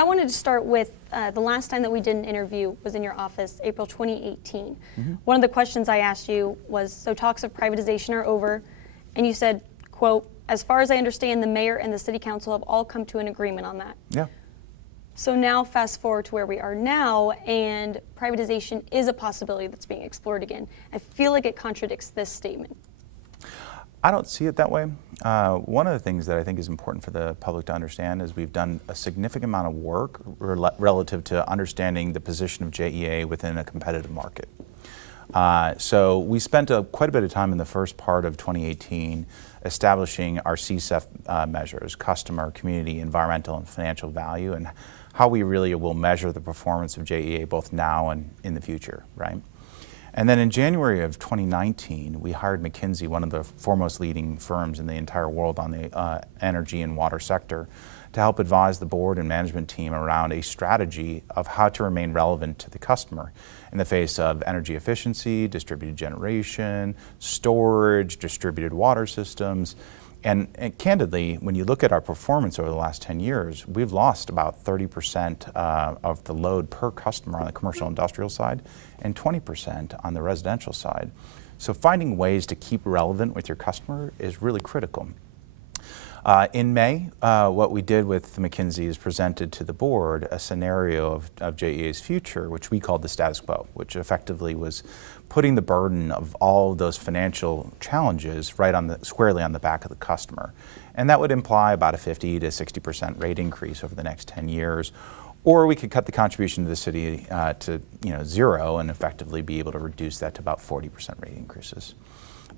I wanted to start with the last time that we did an interview was in your office, April 2018. One of the questions I asked you was, so talks of privatization are over, and you said, quote, as far as I understand, the mayor and the city council have all come to an agreement on that. Yeah. So now fast forward to where we are now, and privatization is a possibility that's being explored again. I feel like it contradicts this statement. I don't see it that way. One of the things that I think is important for the public to understand is we've done a significant amount of work relative to understanding the position of JEA within a competitive market. So we spent quite a bit of time in the first part of 2018 establishing our CSEF measures, customer, community, environmental, and financial value, and how we really will measure the performance of JEA both now and in the future, right? And then in January of 2019, we hired McKinsey, one of the foremost leading firms in the entire world on the energy and water sector, to help advise the board and management team around a strategy of how to remain relevant to the customer in the face of energy efficiency, distributed generation, storage, distributed water systems. And candidly, when you look at our performance over the last 10 years, we've lost about 30% of the load per customer on the commercial industrial side and 20% on the residential side. So finding ways to keep relevant with your customer is really critical. In May, what we did with McKinsey is presented to the board a scenario of JEA's future, which we called the status quo, which effectively was putting the burden of all of those financial challenges right squarely on the back of the customer. And that would imply about a 50 to 60% rate increase over the next 10 years. Or we could cut the contribution to the city to zero and effectively be able to reduce that to about 40% rate increases.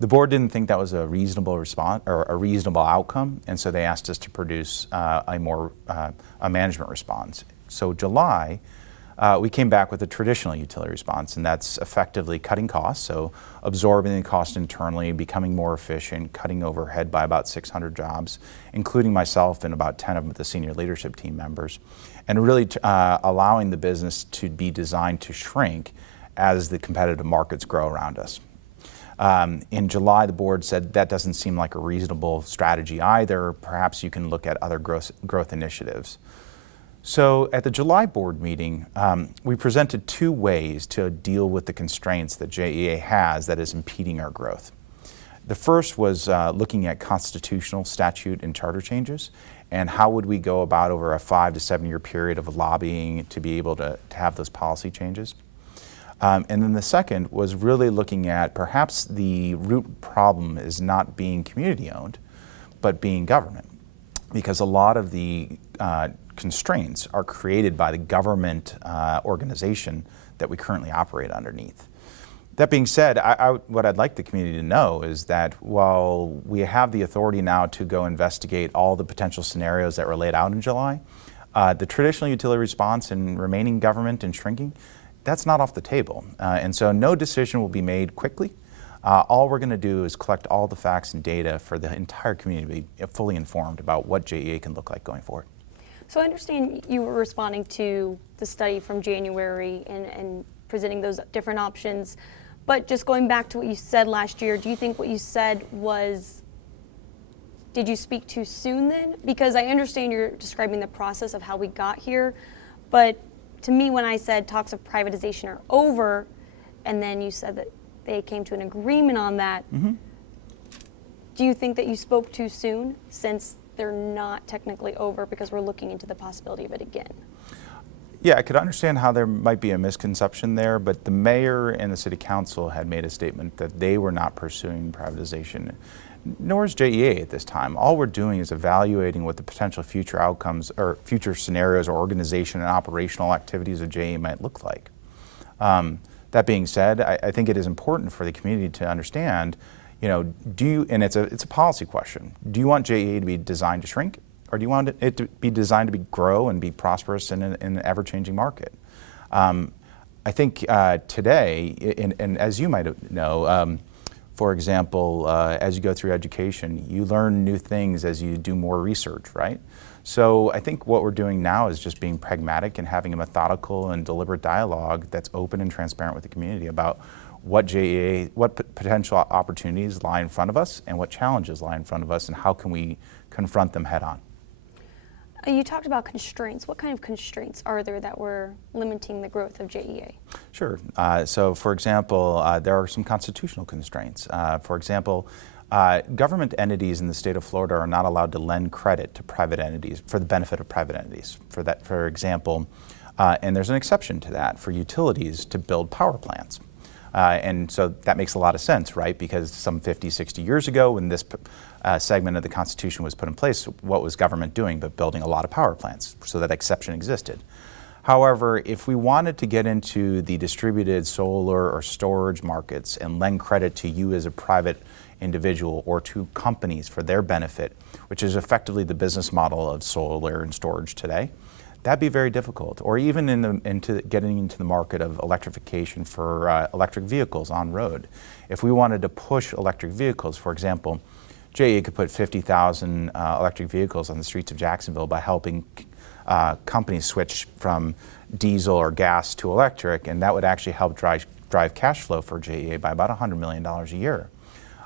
The board didn't think that was a reasonable response or a reasonable outcome, and so they asked us to produce a management response. So July, we came back with a traditional utility response, and that's effectively cutting costs, so absorbing the cost internally, becoming more efficient, cutting overhead by about 600 jobs, including myself and about 10 of the senior leadership team members, and really allowing the business to be designed to shrink as the competitive markets grow around us. In July, the board said that doesn't seem like a reasonable strategy either. Perhaps you can look at other growth initiatives. So at the July board meeting, we presented two ways to deal with the constraints that JEA has that is impeding our growth. The first was looking at constitutional statute and charter changes, and how would we go about over a 5 to 7 year period of lobbying to be able to have those policy changes. And then the second was really looking at perhaps the root problem is not being community owned, but being government. Because a lot of the constraints are created by the government organization that we currently operate underneath. That being said, what I'd like the community to know is that while we have the authority now to go investigate all the potential scenarios that were laid out in July, the traditional utility response and remaining government and shrinking, that's not off the table. And so no decision will be made quickly. All we're going to do is collect all the facts and data for the entire community to be fully informed about what JEA can look like going forward. So I understand you were responding to the study from January and presenting those different options. But just going back to what you said last year, do you think what you said was, did you speak too soon then? Because I understand you're describing the process of how we got here, but to me, when I said talks of privatization are over, and then you said that they came to an agreement on that, do you think that you spoke too soon since they're not technically over because we're looking into the possibility of it again? Yeah, I could understand how there might be a misconception there, but the mayor and the city council had made a statement that they were not pursuing privatization, nor is JEA at this time. All we're doing is evaluating what the potential future outcomes or future scenarios or organization and operational activities of JEA might look like. That being said, I think it is important for the community to understand, and it's a policy question. Do you want JEA to be designed to shrink, or do you want it to be designed to grow and be prosperous in an ever-changing market? I think today, and as you might know, for example, as you go through education, you learn new things as you do more research, right? So I think what we're doing now is just being pragmatic and having a methodical and deliberate dialogue that's open and transparent with the community about what potential opportunities lie in front of us and what challenges lie in front of us and how can we confront them head on. You talked about constraints. What kind of constraints are there that were limiting the growth of JEA? Sure. So, for example, there are some constitutional constraints. For example, government entities in the state of Florida are not allowed to lend credit to private entities for the benefit of private entities. For example, and there's an exception to that for utilities to build power plants. And so that makes a lot of sense, right? Because some 50, 60 years ago, when this segment of the Constitution was put in place, what was government doing but building a lot of power plants? So that exception existed. However, if we wanted to get into the distributed solar or storage markets and lend credit to you as a private individual or to companies for their benefit, which is effectively the business model of solar and storage today, that'd be very difficult. Or even into getting into the market of electrification for electric vehicles on road. If we wanted to push electric vehicles, for example, JEA could put 50,000 electric vehicles on the streets of Jacksonville by helping companies switch from diesel or gas to electric, and that would actually help drive cash flow for JEA by about $100 million a year.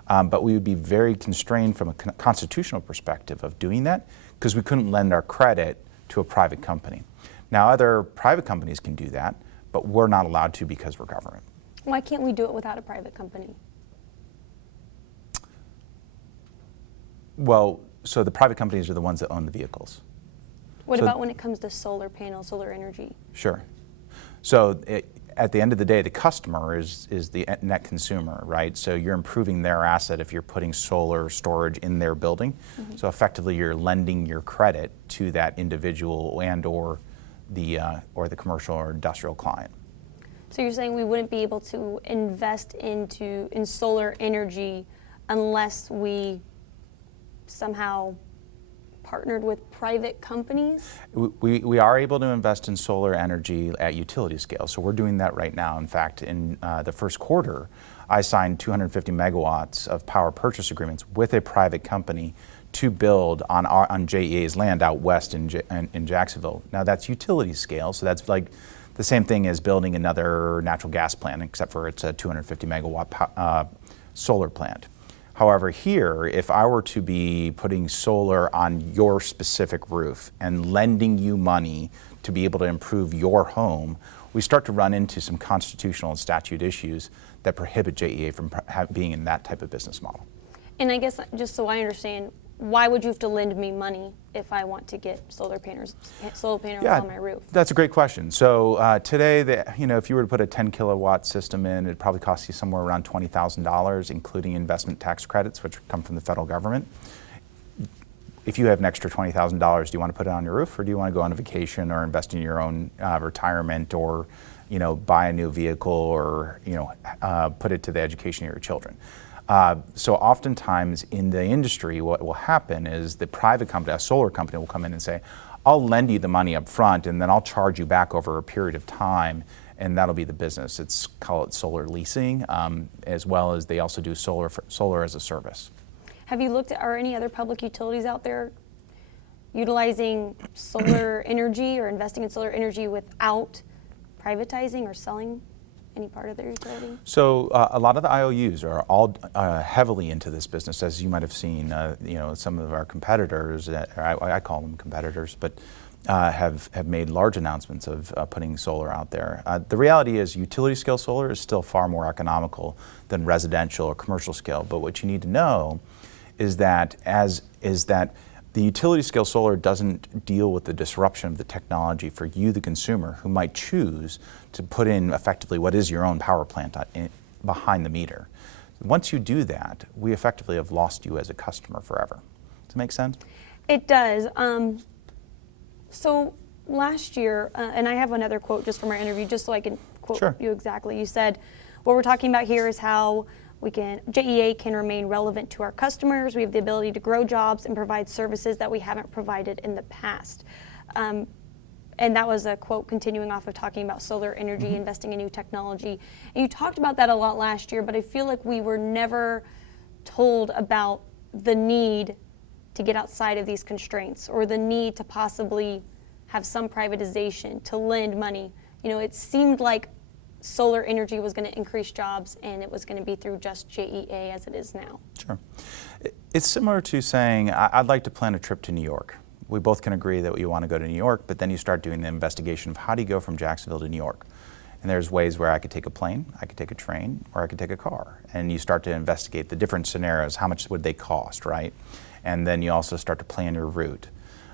But we would be very constrained from a constitutional perspective of doing that because we couldn't lend our credit to a private company. Now, other private companies can do that, but we're not allowed to because we're government. Why can't we do it without a private company? Well, so the private companies are the ones that own the vehicles. What about when it comes to solar panels, solar energy? Sure. So at the end of the day, the customer is the net consumer, right? So you're improving their asset if you're putting solar storage in their building. Mm-hmm. So effectively, you're lending your credit to that individual and/or the commercial or industrial client. So you're saying we wouldn't be able to invest in solar energy unless we somehow partnered with private companies? We are able to invest in solar energy at utility scale, so we're doing that right now. In fact, in the first quarter, I signed 250 megawatts of power purchase agreements with a private company to build on JEA's land out west in Jacksonville. Now that's utility scale, so that's like the same thing as building another natural gas plant, except for it's a 250 megawatt solar plant. However, here, if I were to be putting solar on your specific roof and lending you money to be able to improve your home, we start to run into some constitutional and statute issues that prohibit JEA from being in that type of business model. And I guess, just so I understand, why would you have to lend me money if I want to get solar panels on my roof? That's a great question. So today, if you were to put a 10 kilowatt system in, it'd probably cost you somewhere around $20,000, including investment tax credits, which come from the federal government. If you have an extra $20,000, do you want to put it on your roof, or do you want to go on a vacation or invest in your own retirement, or buy a new vehicle, or put it to the education of your children? So oftentimes in the industry, what will happen is the private company, a solar company, will come in and say, I'll lend you the money up front and then I'll charge you back over a period of time, and that'll be the business. Call it solar leasing, as well as they also do solar as a service. Have you looked at, are any other public utilities out there utilizing solar energy or investing in solar energy without privatizing or selling any part of their utility? So a lot of the IOUs are all heavily into this business, as you might have seen. Some of our competitors, I call them competitors, but have made large announcements of putting solar out there. The reality is utility scale solar is still far more economical than residential or commercial scale. But what you need to know is that the utility scale solar doesn't deal with the disruption of the technology for you, the consumer, who might choose to put in effectively what is your own power plant behind the meter. Once you do that, we effectively have lost you as a customer forever. Does it make sense? It does. So last year, and I have another quote just from our interview, just so I can quote you exactly. You said, what we're talking about here is how JEA can remain relevant to our customers. We have the ability to grow jobs and provide services that we haven't provided in the past. And that was a quote continuing off of talking about solar energy, investing in new technology. And you talked about that a lot last year, but I feel like we were never told about the need to get outside of these constraints, or the need to possibly have some privatization, to lend money. It seemed like solar energy was going to increase jobs, and it was going to be through just JEA as it is now. Sure. It's similar to saying, I'd like to plan a trip to New York. We both can agree that you want to go to New York, but then you start doing the investigation of how do you go from Jacksonville to New York? And there's ways where I could take a plane, I could take a train, or I could take a car. And you start to investigate the different scenarios, how much would they cost, right? And then you also start to plan your route.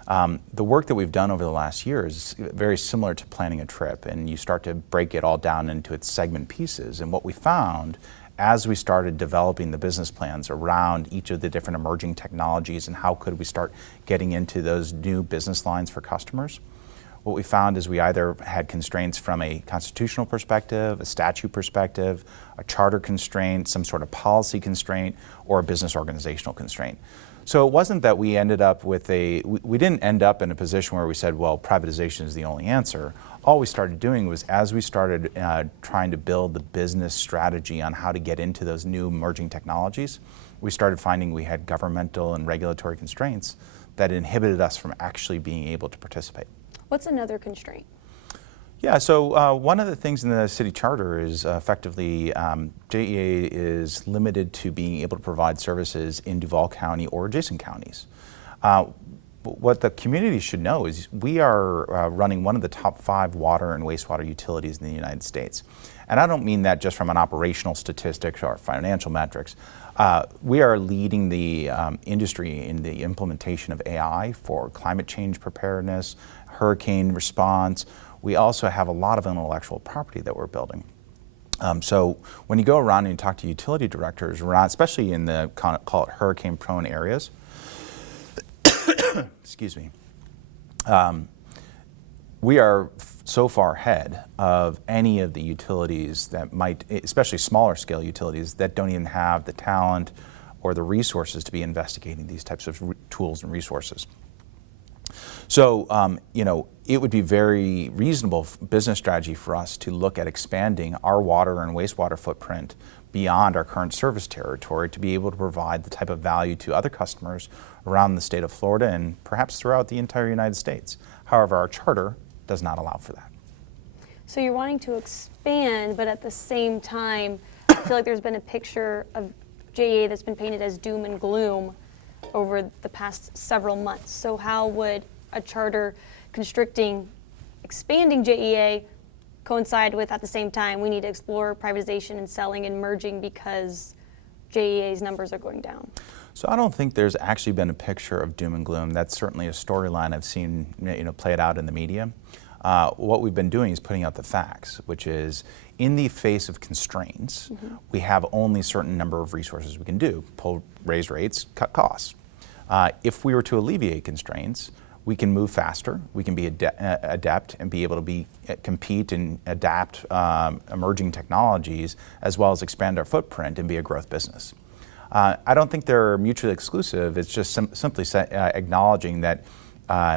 The work that we've done over the last year is very similar to planning a trip, and you start to break it all down into its segment pieces. And what we found as we started developing the business plans around each of the different emerging technologies and how could we start getting into those new business lines for customers, what we found is we either had constraints from a constitutional perspective, a statute perspective, a charter constraint, some sort of policy constraint, or a business organizational constraint. So it wasn't that we ended up with we didn't end up in a position where we said, well, privatization is the only answer. All we started doing was as we started trying to build the business strategy on how to get into those new emerging technologies, we started finding we had governmental and regulatory constraints that inhibited us from actually being able to participate. What's another constraint? Yeah, so one of the things in the city charter is effectively JEA is limited to being able to provide services in Duval County or adjacent counties. What the community should know is we are running one of the top 5 water and wastewater utilities in the United States. And I don't mean that just from an operational statistics or financial metrics. We are leading the industry in the implementation of AI for climate change preparedness, hurricane response. We also have a lot of intellectual property that we're building. So when you go around and you talk to utility directors around, especially in the, call it hurricane-prone areas, excuse me, we are so far ahead of any of the utilities that might, especially smaller scale utilities that don't even have the talent or the resources to be investigating these types of tools and resources. So, you know, it would be very reasonable business strategy for us to look at expanding our water and wastewater footprint beyond our current service territory to be able to provide the type of value to other customers around the state of Florida and perhaps throughout the entire United States. However, our charter does not allow for that. So you're wanting to expand, but at the same time, I feel like there's been a picture of JEA that's been painted as doom and gloom over the past several months. So how would a charter constricting, expanding JEA coincide with, at the same time, we need to explore privatization and selling and merging because JEA's numbers are going down? So I don't think there's actually been a picture of doom and gloom. That's certainly a storyline I've seen, you know, played out in the media. What we've been doing is putting out the facts, which is in the face of constraints, we have only a certain number of resources we can do: raise rates, cut costs. If we were to alleviate constraints, we can move faster, we can be adept and be able to compete and adapt emerging technologies, as well as expand our footprint and be a growth business. I don't think they're mutually exclusive. It's just simply acknowledging that,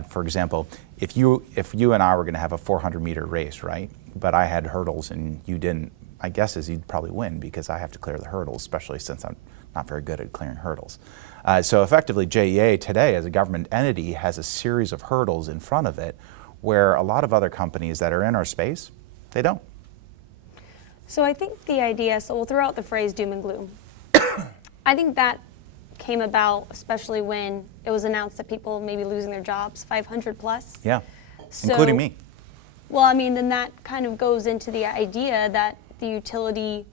for example, if you and I were going to have a 400-meter race, right, but I had hurdles and you didn't, my guess is you'd probably win because I have to clear the hurdles, especially since I'm not very good at clearing hurdles. So effectively, JEA today, as a government entity, has a series of hurdles in front of it where a lot of other companies that are in our space, they don't. So I think the idea, so we'll throw out the phrase doom and gloom. I think that came about especially when it was announced that people may be losing their jobs, 500 plus. Yeah, so, including me. Well, I mean, then that kind of goes into the idea that the utility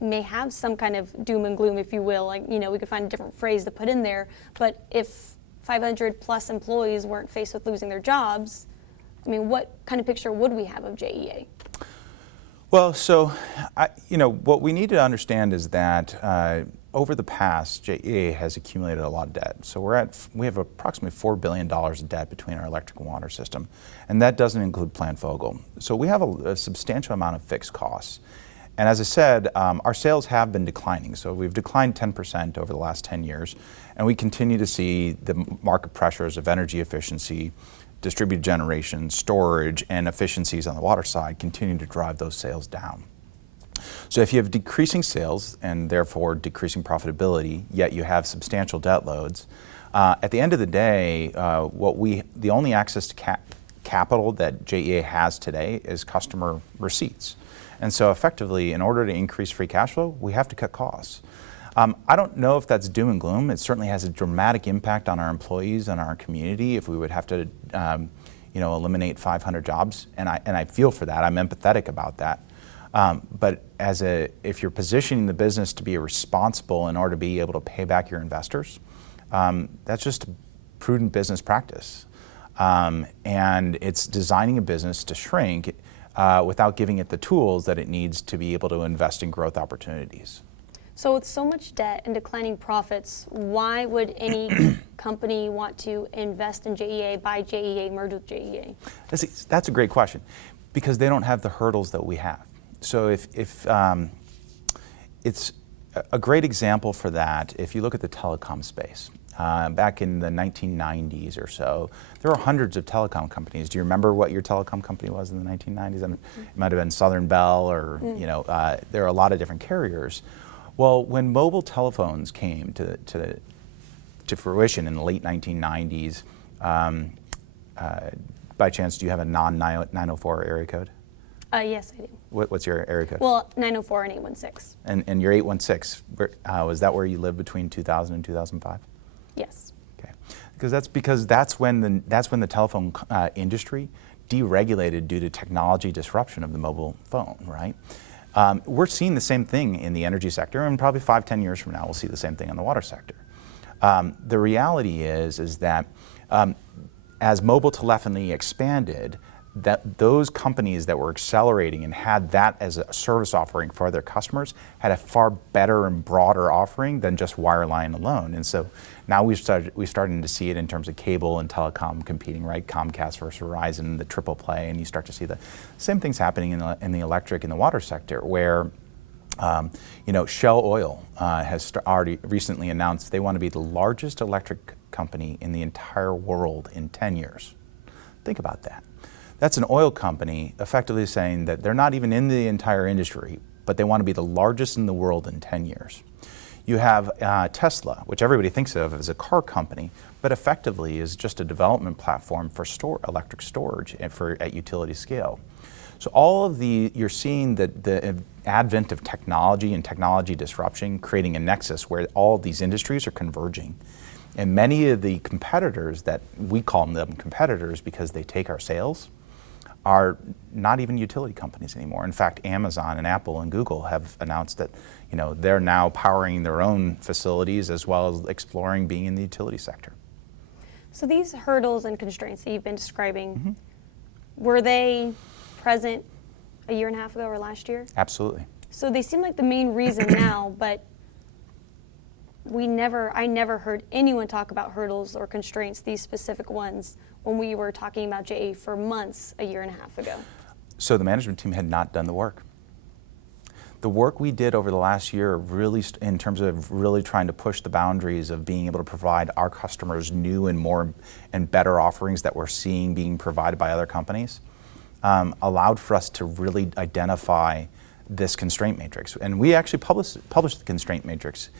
may have some kind of doom and gloom, if you will. Like, you know, we could find a different phrase to put in there. But if 500 plus employees weren't faced with losing their jobs, I mean, what kind of picture would we have of JEA? Well, so, you know, what we need to understand is that over the past, JEA has accumulated a lot of debt. So we have approximately $4 billion of debt between our electric and water system, and that doesn't include Plant Vogtle. So we have a substantial amount of fixed costs. And as I said, our sales have been declining. So we've declined 10% over the last 10 years, and we continue to see the market pressures of energy efficiency, distributed generation, storage, and efficiencies on the water side continue to drive those sales down. So if you have decreasing sales and therefore decreasing profitability, yet you have substantial debt loads, at the end of the day, the only access to capital that JEA has today is customer receipts. And so effectively, in order to increase free cash flow, we have to cut costs. I don't know if that's doom and gloom. It certainly has a dramatic impact on our employees and our community if we would have to eliminate 500 jobs, and I feel for that. I'm empathetic about that. But if you're positioning the business to be responsible in order to be able to pay back your investors, that's just a prudent business practice. And it's designing a business to shrink without giving it the tools that it needs to be able to invest in growth opportunities. So with so much debt and declining profits, why would any company want to invest in JEA, buy JEA, merge with JEA? That's a great question, because they don't have the hurdles that we have. So if it's a great example for that, if you look at the telecom space, back in the 1990s or so, there were hundreds of telecom companies. Do you remember what your telecom company was in the 1990s? I mean, it might have been Southern Bell, or there are a lot of different carriers. Well, when mobile telephones came to fruition in the late 1990s, by chance, do you have a non-904 area code? Yes, I do. What's your area code? Well, 904 and 816. And your 816, was that where you lived between 2000 and 2005? Yes. Okay, because that's when the telephone industry deregulated due to technology disruption of the mobile phone, right? We're seeing the same thing in the energy sector, and probably 5-10 years from now, we'll see the same thing in the water sector. The reality is that as mobile telephony expanded, that those companies that were accelerating and had that as a service offering for their customers had a far better and broader offering than just wireline alone. And so now we're starting to see it in terms of cable and telecom competing, right? Comcast versus Verizon, the triple play, and you start to see the same things happening in the electric and the water sector, where Shell Oil has already recently announced they want to be the largest electric company in the entire world in 10 years. Think about that. That's an oil company effectively saying that they're not even in the entire industry, but they want to be the largest in the world in 10 years. You have Tesla, which everybody thinks of as a car company, but effectively is just a development platform for electric storage at utility scale. So you're seeing the advent of technology and technology disruption, creating a nexus where all of these industries are converging. And many of the competitors, that we call them competitors because they take our sales, are not even utility companies anymore. In fact, Amazon and Apple and Google have announced that they're now powering their own facilities as well as exploring being in the utility sector. So these hurdles and constraints that you've been describing, were they present a year and a half ago or last year? Absolutely. So they seem like the main reason now, but I never heard anyone talk about hurdles or constraints, these specific ones, when we were talking about JEA for months a year and a half ago. So the management team had not done the work. The work we did over the last year, really, in terms of really trying to push the boundaries of being able to provide our customers new and more and better offerings that we're seeing being provided by other companies, allowed for us to really identify this constraint matrix. And we actually published the constraint matrix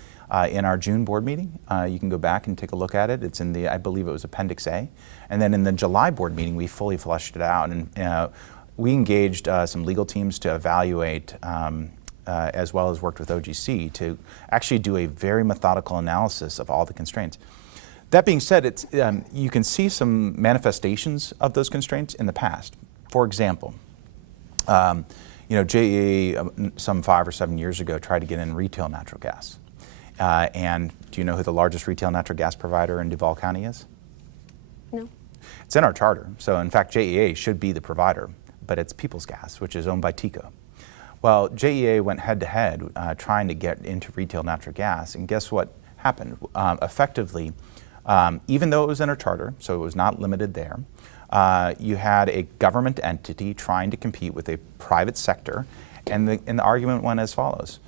in our June board meeting. You can go back and take a look at it. It's in I believe it was Appendix A. And then in the July board meeting, we fully fleshed it out. And we engaged some legal teams to evaluate, as well as worked with OGC to actually do a very methodical analysis of all the constraints. That being said, you can see some manifestations of those constraints in the past. For example, JEA some 5 or 7 years ago tried to get in retail natural gas. And do you know who the largest retail natural gas provider in Duval County is? No. It's in our charter. So in fact, JEA should be the provider, but it's People's Gas, which is owned by TECO. Well, JEA went head to head trying to get into retail natural gas, and guess what happened? Effectively, even though it was in our charter, so it was not limited there, you had a government entity trying to compete with a private sector, and the argument went as follows.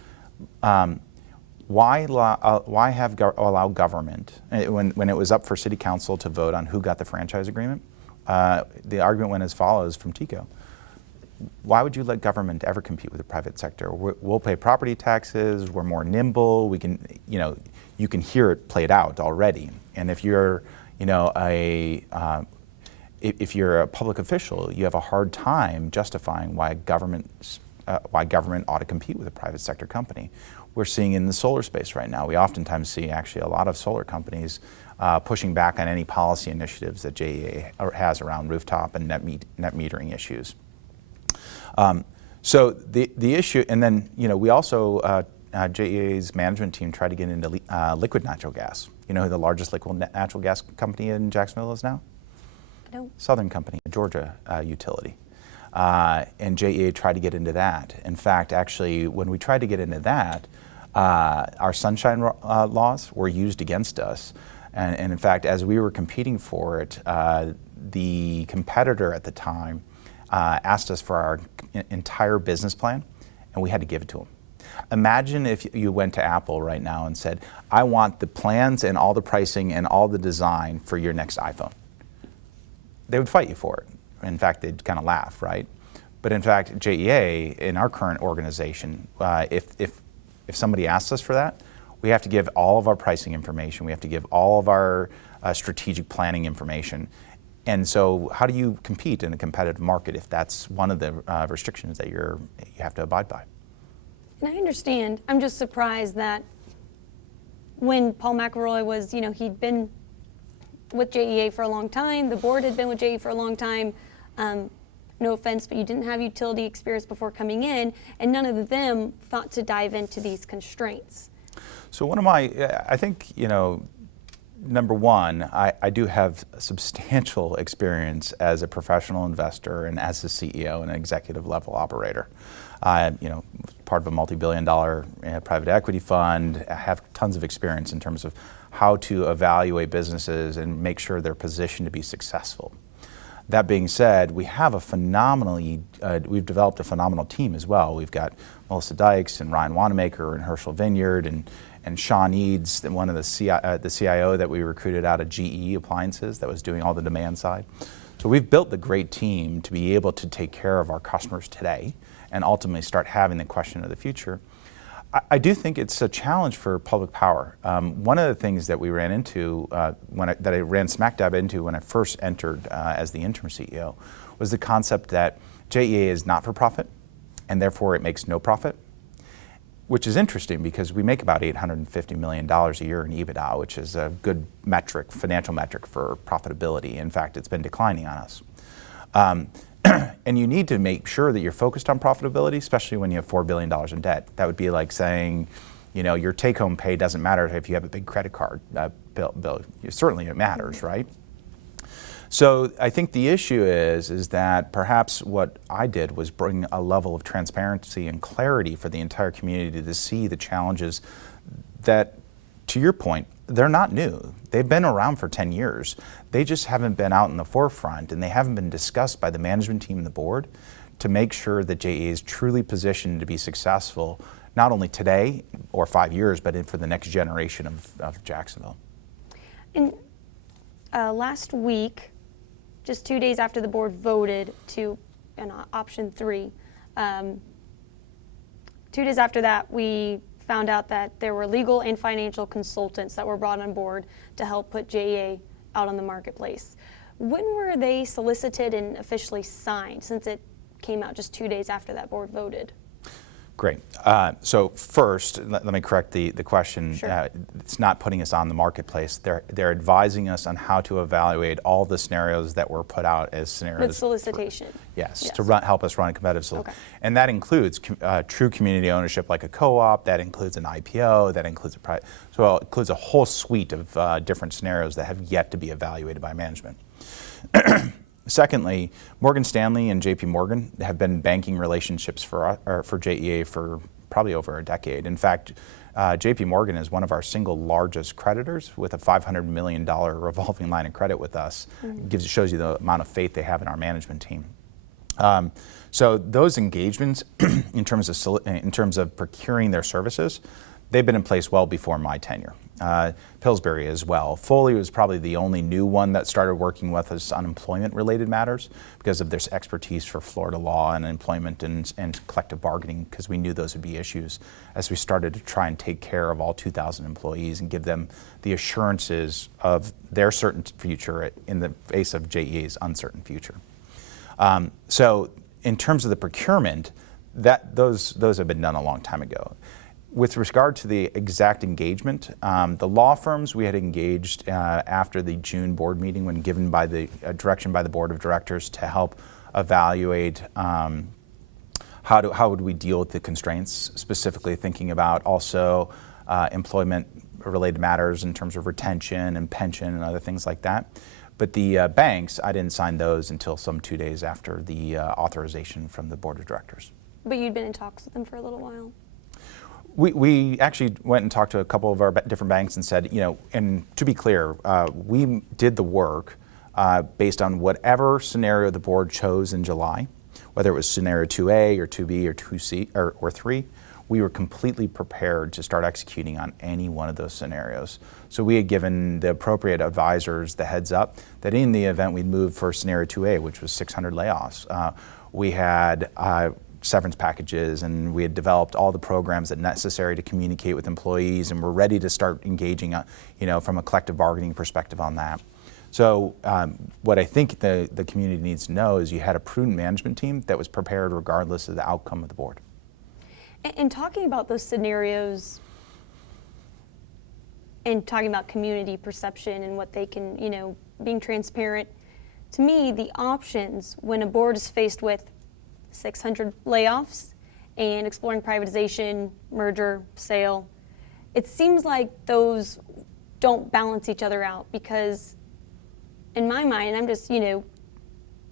Why allow government, when it was up for city council to vote on who got the franchise agreement, the argument went as follows from TECO. Why would you let government ever compete with the private sector? We'll pay property taxes, we're more nimble, we can, you can hear it played out already. And if you're, if you're a public official, you have a hard time justifying why government ought to compete with a private sector company. we're seeing in the solar space right now. We oftentimes see actually a lot of solar companies pushing back on any policy initiatives that JEA has around rooftop and net metering issues. So the issue, and then we also, JEA's management team tried to get into liquid natural gas. You know who the largest liquid natural gas company in Jacksonville is now? No. Southern Company, a Georgia utility. And JEA tried to get into that. In fact, actually, when we tried to get into that, our sunshine laws were used against us. And in fact, as we were competing for it, the competitor at the time asked us for our entire business plan, and we had to give it to them. Imagine if you went to Apple right now and said, I want the plans and all the pricing and all the design for your next iPhone. They would fight you for it. In fact, they'd kind of laugh, right? But in fact, JEA, in our current organization, if somebody asks us for that, we have to give all of our pricing information. We have to give all of our strategic planning information. And so how do you compete in a competitive market if that's one of the restrictions that you have to abide by? And I understand. I'm just surprised that when Paul McElroy was, he'd been with JEA for a long time, the board had been with JEA for a long time, no offense, but you didn't have utility experience before coming in, and none of them thought to dive into these constraints. So I think, number one, I do have substantial experience as a professional investor and as a CEO and an executive level operator. Part of a multi-billion-dollar private equity fund. I have tons of experience in terms of how to evaluate businesses and make sure they're positioned to be successful. That being said, we've developed a phenomenal team as well. We've got Melissa Dykes and Ryan Wanamaker and Herschel Vineyard and Sean Eads, one of the CIO that we recruited out of GE Appliances that was doing all the demand side. So we've built the great team to be able to take care of our customers today and ultimately start having the question of the future. I do think it's a challenge for public power. One of the things that we ran into, that I ran smack dab into when I first entered as the interim CEO, was the concept that JEA is not for profit, and therefore it makes no profit, which is interesting because we make about $850 million a year in EBITDA, which is a good metric, financial metric for profitability. In fact, it's been declining on us. And you need to make sure that you're focused on profitability, especially when you have $4 billion in debt. That would be like saying, your take-home pay doesn't matter if you have a big credit card bill. Certainly it matters, right? So I think the issue is that perhaps what I did was bring a level of transparency and clarity for the entire community to see the challenges that, to your point, they're not new. They've been around for 10 years. They just haven't been out in the forefront, and they haven't been discussed by the management team and the board to make sure that JEA is truly positioned to be successful, not only today or 5 years, but for the next generation of Jacksonville. And last week, just 2 days after the board voted to option 3, 2 days after that, we found out that there were legal and financial consultants that were brought on board to help put JEA out on the marketplace. When were they solicited and officially signed, since it came out just 2 days after that board voted? Great. So first, let me correct the question. Sure. It's not putting us on the marketplace. They're advising us on how to evaluate all the scenarios that were put out as scenarios. With solicitation. Yes, to help us run a competitive solution. Okay. And that includes true community ownership like a co-op, that includes an IPO, that includes it includes a whole suite of different scenarios that have yet to be evaluated by management. Secondly, Morgan Stanley and JP Morgan have been banking relationships for JEA for probably over a decade. In fact, JP Morgan is one of our single largest creditors with a $500 million revolving line of credit with us. Mm-hmm. Shows you the amount of faith they have in our management team. So those engagements in terms of procuring their services, they've been in place well before my tenure. Pillsbury as well. Foley was probably the only new one that started working with us on employment-related matters because of their expertise for Florida law and employment and collective bargaining, because we knew those would be issues as we started to try and take care of all 2,000 employees and give them the assurances of their certain future in the face of JEA's uncertain future. So in terms of the procurement, those have been done a long time ago. With regard to the exact engagement, the law firms we had engaged after the June board meeting when given by the direction by the board of directors to help evaluate how would we deal with the constraints, specifically thinking about also employment related matters in terms of retention and pension and other things like that. But the banks, I didn't sign those until some 2 days after the authorization from the board of directors. But you'd been in talks with them for a little while. We actually went and talked to a couple of our different banks and said, you know, and to be clear, we did the work based on whatever scenario the board chose in July, whether it was scenario 2A or 2B or 2C or 3. We were completely prepared to start executing on any one of those scenarios. So we had given the appropriate advisors the heads up that in the event we'd move for scenario 2A, which was 600 layoffs, we had severance packages, and we had developed all the programs that necessary to communicate with employees, and we're ready to start engaging, you know, from a collective bargaining perspective on that. So what I think the community needs to know is you had a prudent management team that was prepared regardless of the outcome of the board. And talking about those scenarios and talking about community perception and what they can, you know, being transparent, to me, the options when a board is faced with 600 layoffs and exploring privatization, merger, sale, it seems like those don't balance each other out, because in my mind, I'm just, you know,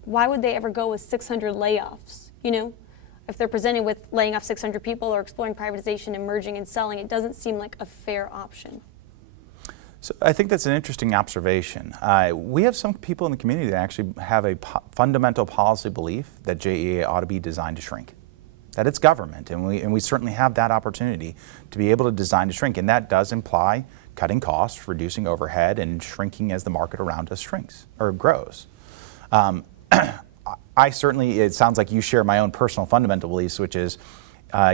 why would they ever go with 600 layoffs, you know? If they're presented with laying off 600 people or exploring privatization and merging and selling, it doesn't seem like a fair option. So I think that's an interesting observation. We have some people in the community that actually have a fundamental policy belief that JEA ought to be designed to shrink, that it's government, and we certainly have that opportunity to be able to design to shrink, and that does imply cutting costs, reducing overhead, and shrinking as the market around us shrinks or grows. I certainly, it sounds like you share my own personal fundamental beliefs, which is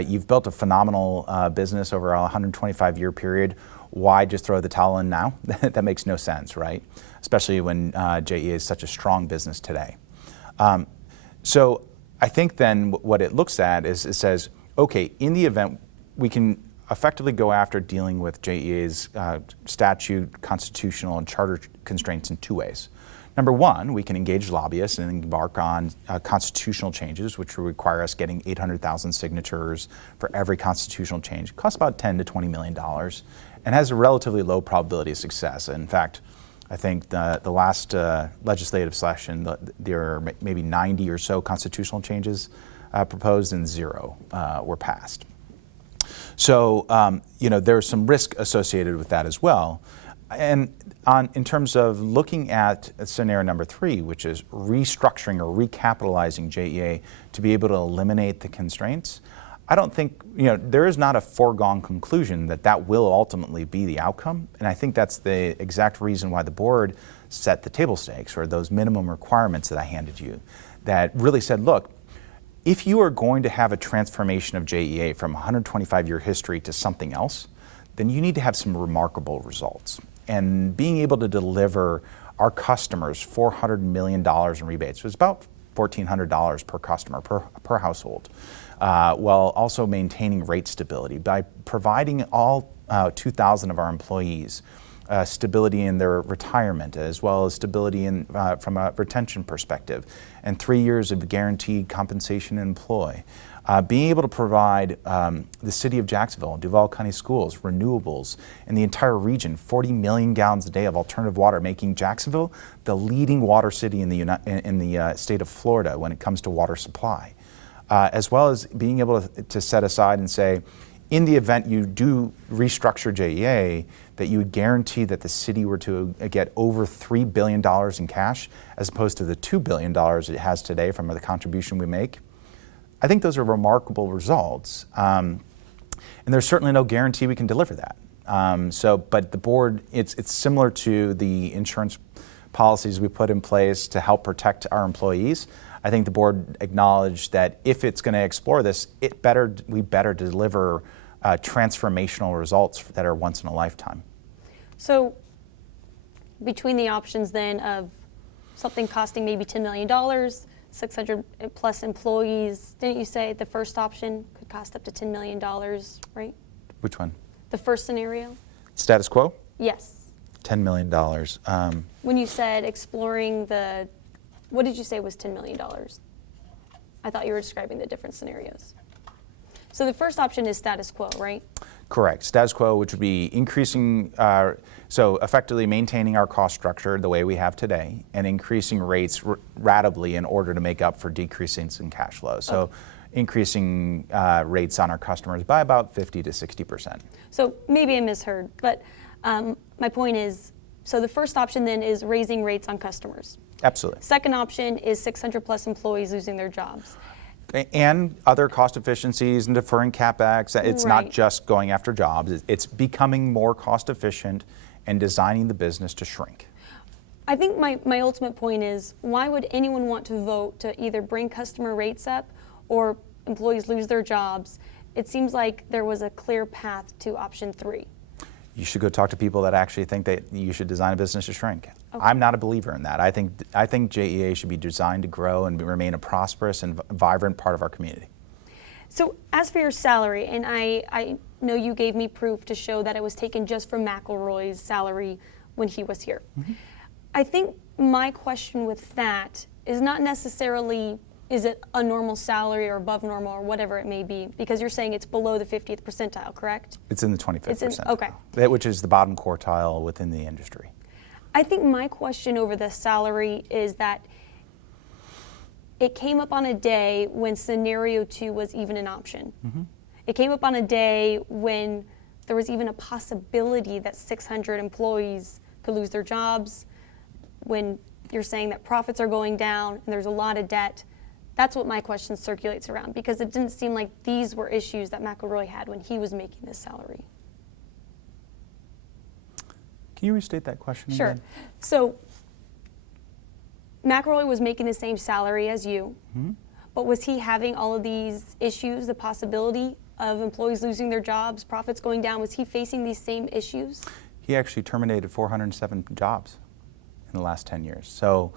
you've built a phenomenal business over a 125-year period. Why just throw the towel in now? That makes no sense, right? Especially when JEA is such a strong business today. So I think then what it looks at is it says, okay, in the event we can effectively go after dealing with JEA's statute, constitutional, and charter constraints in two ways. Number one, we can engage lobbyists and embark on constitutional changes, which will require us getting 800,000 signatures for every constitutional change. It costs about $10 to $20 million and has a relatively low probability of success. In fact, I think the last legislative session, there are maybe 90 or so constitutional changes proposed, and 0 were passed. So, you know, there's some risk associated with that as well. And in terms of looking at scenario number 3, which is restructuring or recapitalizing JEA to be able to eliminate the constraints, I don't think, you know, there is not a foregone conclusion that that will ultimately be the outcome. And I think that's the exact reason why the board set the table stakes, or those minimum requirements that I handed you, that really said, look, if you are going to have a transformation of JEA from a 125-year history to something else, then you need to have some remarkable results. And being able to deliver our customers $400 million in rebates was about $1,400 per customer, per household, while also maintaining rate stability by providing all 2,000 of our employees stability in their retirement, as well as stability in, from a retention perspective, and 3 years of guaranteed compensation and employ. Being able to provide the city of Jacksonville and Duval County Schools, renewables, and the entire region 40 million gallons a day of alternative water, making Jacksonville the leading water city in the state of Florida when it comes to water supply. As well as being able to set aside and say, in the event you do restructure JEA, that you would guarantee that the city were to get over $3 billion in cash, as opposed to the $2 billion it has today from the contribution we make. I think those are remarkable results, and there's certainly no guarantee we can deliver that. But the board, it's similar to the insurance policies we put in place to help protect our employees. I think the board acknowledged that if it's going to explore this, we better deliver transformational results that are once in a lifetime. So between the options then of something costing maybe $10 million, 600 plus employees, didn't you say the first option could cost up to $10 million, right? Which one? The first scenario? Status quo? Yes. $10 million. When you said exploring what did you say was $10 million? I thought you were describing the different scenarios. So the first option is status quo, right? Correct. Status quo, which would be increasing, so effectively maintaining our cost structure the way we have today and increasing rates ratably in order to make up for decreases in cash flow. So increasing rates on our customers by about 50 to 60%. So maybe I misheard, but my point is, so the first option then is raising rates on customers. Absolutely. Second option is 600 plus employees losing their jobs. And other cost efficiencies and deferring CapEx. It's Right. not just going after jobs. It's becoming more cost efficient and designing the business to shrink. I think my ultimate point is, why would anyone want to vote to either bring customer rates up or employees lose their jobs? It seems like there was a clear path to option 3. You should go talk to people that actually think that you should design a business to shrink. Okay. I'm not a believer in that. I think JEA should be designed to grow and remain a prosperous and vibrant part of our community. So as for your salary, and I know you gave me proof to show that it was taken just from McElroy's salary when he was here. Mm-hmm. I think my question with that is not necessarily, is it a normal salary or above normal or whatever it may be, because you're saying it's below the 50th percentile, correct? It's in the 25th percentile. Okay. Which is the bottom quartile within the industry. I think my question over the salary is that it came up on a day when scenario 2 was even an option. Mm-hmm. It came up on a day when there was even a possibility that 600 employees could lose their jobs, when you're saying that profits are going down and there's a lot of debt. That's what my question circulates around, because it didn't seem like these were issues that McElroy had when he was making this salary. Can you restate that question Sure. again? So McElroy was making the same salary as you, but was he having all of these issues, the possibility of employees losing their jobs, profits going down? Was he facing these same issues? He actually terminated 407 jobs in the last 10 years. So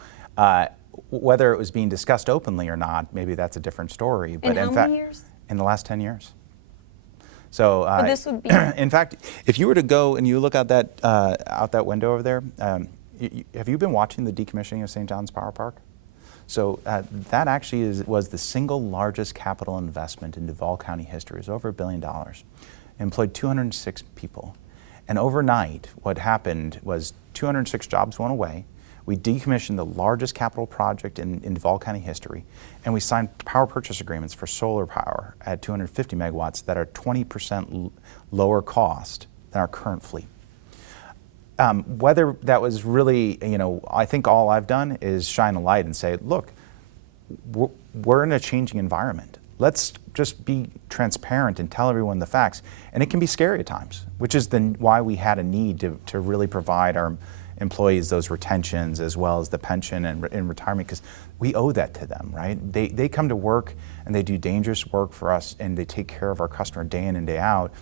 whether it was being discussed openly or not, maybe that's a different story. But in how many years? In the last 10 years. So, but this would be in fact, if you were to go and you look out that window over there, have you been watching the decommissioning of St. John's Power Park? So that actually was the single largest capital investment in Duval County history. It was over $1 billion. It employed 206 people. And overnight, what happened was 206 jobs went away. We decommissioned the largest capital project in Duval County history, and we signed power purchase agreements for solar power at 250 megawatts that are 20% lower cost than our current fleet. Whether that was really, I think all I've done is shine a light and say, look, we're in a changing environment. Let's just be transparent and tell everyone the facts. And it can be scary at times, which is why we had a need to really provide our employees those retentions as well as the pension and retirement, because we owe that to them, right? They come to work and they do dangerous work for us, and they take care of our customer day in and day out.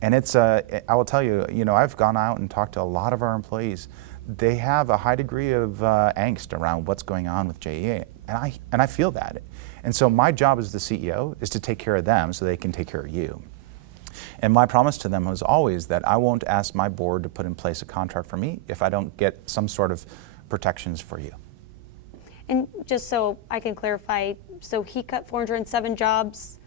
And it's, I will tell you, I've gone out and talked to a lot of our employees. They have a high degree of angst around what's going on with JEA, and I feel that. And so my job as the CEO is to take care of them so they can take care of you. And my promise to them was always that I won't ask my board to put in place a contract for me if I don't get some sort of protections for you. And just so I can clarify, so he cut 407 jobs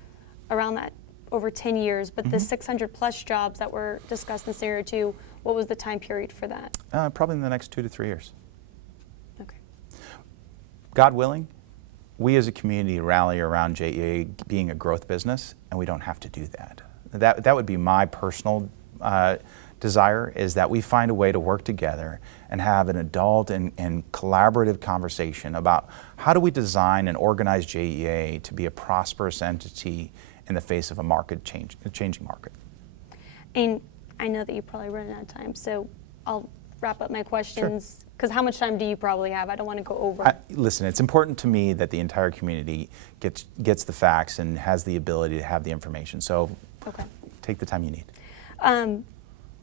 around that over 10 years, but the 600 plus jobs that were discussed in scenario 2, what was the time period for that? Probably in the next 2 to 3 years. Okay. God willing, we as a community rally around JEA being a growth business, and we don't have to do that. That would be my personal desire, is that we find a way to work together and have an adult and collaborative conversation about how do we design and organize JEA to be a prosperous entity in the face of a changing market. And I know that you probably run out of time, so I'll wrap up my questions, because how much time do you probably have? I don't want to go over. Listen, it's important to me that the entire community gets the facts and has the ability to have the information. So take the time you need.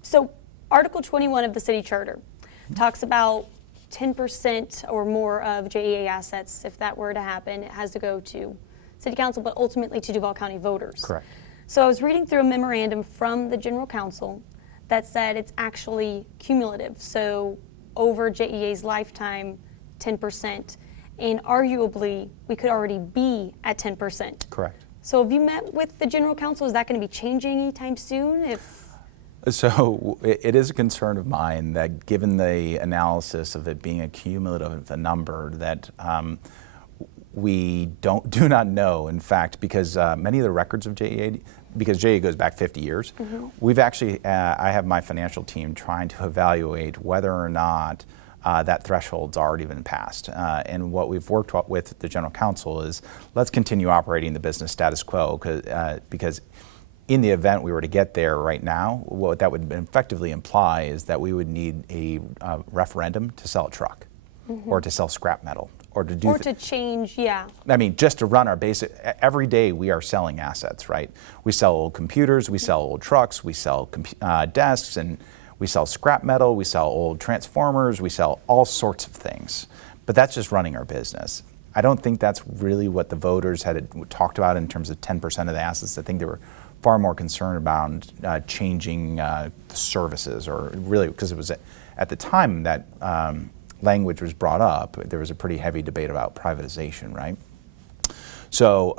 So Article 21 of the city charter talks about 10% or more of JEA assets. If that were to happen, it has to go to city council, but ultimately to Duval County voters. Correct. So I was reading through a memorandum from the General Counsel that said it's actually cumulative. So over JEA's lifetime, 10%. And arguably, we could already be at 10%. Correct. So have you met with the General Counsel? Is that going to be changing anytime soon? So it is a concern of mine that given the analysis of it being a cumulative number that we do not know, in fact, because many of the records of JEA, because JEA goes back 50 years, we've actually, I have my financial team trying to evaluate whether or not that threshold's already been passed. And what we've worked with the General Counsel is let's continue operating the business status quo because in the event we were to get there right now, what that would effectively imply is that we would need a referendum to sell a truck or to sell scrap metal or to do or to change, yeah. I mean, just to run our basic, every day we are selling assets, right? We sell old computers, we sell old trucks, we sell desks, and we sell scrap metal, we sell old transformers, we sell all sorts of things. But that's just running our business. I don't think that's really what the voters had talked about in terms of 10% of the assets. I think they were far more concerned about changing services, or really, because it was at the time that language was brought up, there was a pretty heavy debate about privatization, right? So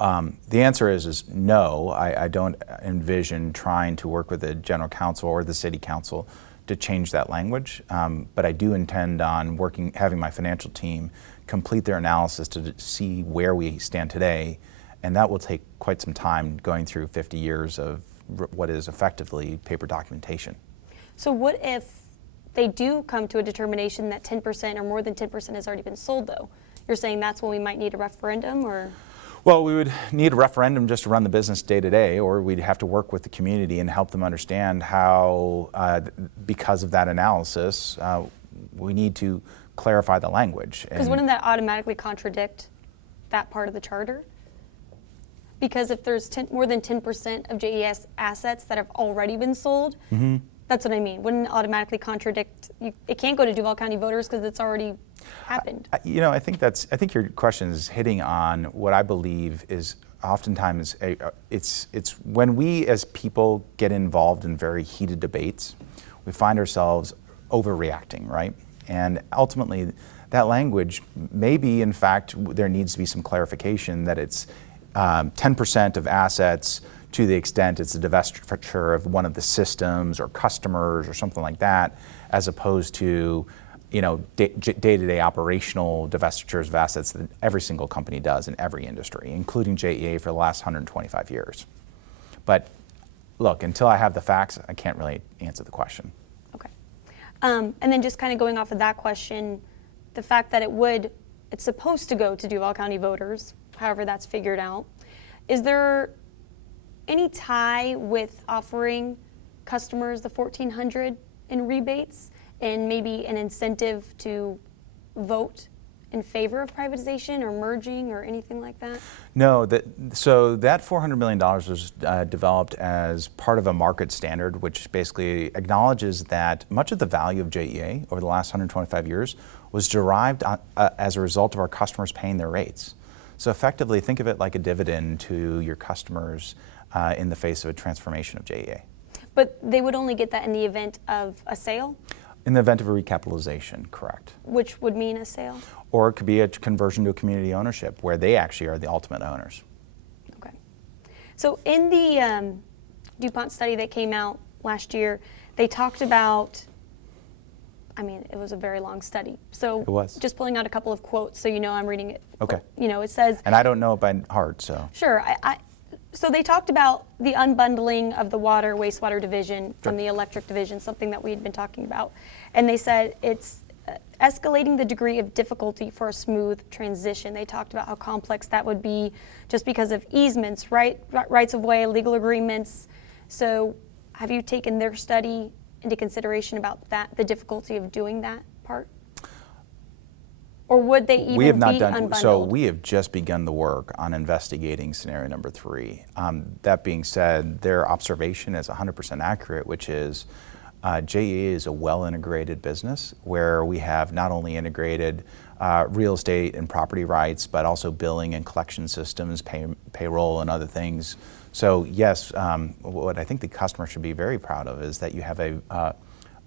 the answer is no. I don't envision trying to work with the General Counsel or the City Council to change that language, but I do intend on having my financial team complete their analysis to see where we stand today, and that will take quite some time going through 50 years of what is effectively paper documentation. So what if they do come to a determination that 10% or more than 10% has already been sold, though? You're saying that's when we might need a referendum, or? Well, we would need a referendum just to run the business day to day, or we'd have to work with the community and help them understand how, because of that analysis, we need to clarify the language. Because wouldn't that automatically contradict that part of the charter? Because if there's more than 10% of JES assets that have already been sold, that's what I mean. Wouldn't it automatically contradict? It can't go to Duval County voters because it's already happened. I think your question is hitting on what I believe is oftentimes it's when we as people get involved in very heated debates, we find ourselves overreacting, right? And ultimately, that language maybe, in fact, there needs to be some clarification that it's 10% of assets to the extent it's a divestiture of one of the systems or customers or something like that, as opposed to day-to-day operational divestitures of assets that every single company does in every industry, including JEA for the last 125 years. But look, until I have the facts, I can't really answer the question. Okay. And then just kind of going off of that question, the fact that it's supposed to go to Duval County voters, however that's figured out, is there any tie with offering customers the $1,400 in rebates and maybe an incentive to vote in favor of privatization or merging or anything like that? No, so that $400 million was developed as part of a market standard, which basically acknowledges that much of the value of JEA over the last 125 years was derived as a result of our customers paying their rates. So effectively, think of it like a dividend to your customers in the face of a transformation of JEA. But they would only get that in the event of a sale? In the event of a recapitalization, correct. Which would mean a sale? Or it could be a conversion to a community ownership where they actually are the ultimate owners. Okay. So in the DuPont study that came out last year, they talked about, it was a very long study. So it was. Just pulling out a couple of quotes so I'm reading it. Okay. It says. And I don't know it by heart, so. Sure. So they talked about the unbundling of the water wastewater division from the electric division, something that we had been talking about. And they said it's escalating the degree of difficulty for a smooth transition. They talked about how complex that would be just because of easements, rights of way, legal agreements. So have you taken their study into consideration about that, the difficulty of doing that part? Or would they even we have not be done, unbundled? So we have just begun the work on investigating scenario number 3. That being said, their observation is 100% accurate, which is JEA is a well-integrated business where we have not only integrated real estate and property rights, but also billing and collection systems, payroll and other things. So yes, what I think the customer should be very proud of is that you have a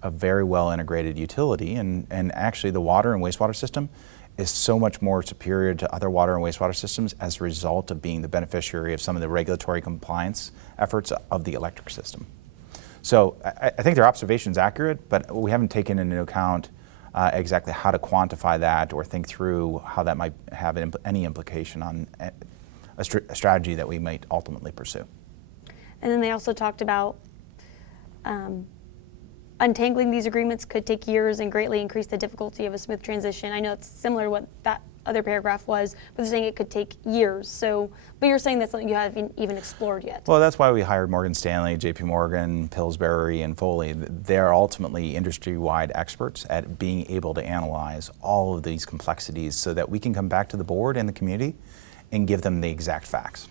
very well integrated utility, and actually the water and wastewater system is so much more superior to other water and wastewater systems as a result of being the beneficiary of some of the regulatory compliance efforts of the electric system. So I think their observation is accurate, but we haven't taken into account exactly how to quantify that or think through how that might have any implication on a strategy that we might ultimately pursue. And then they also talked about untangling these agreements could take years and greatly increase the difficulty of a smooth transition. I know it's similar to what that other paragraph was, but they're saying it could take years. So, but you're saying that's something you haven't even explored yet. Well, that's why we hired Morgan Stanley, JP Morgan, Pillsbury, and Foley. They're ultimately industry-wide experts at being able to analyze all of these complexities so that we can come back to the board and the community and give them the exact facts.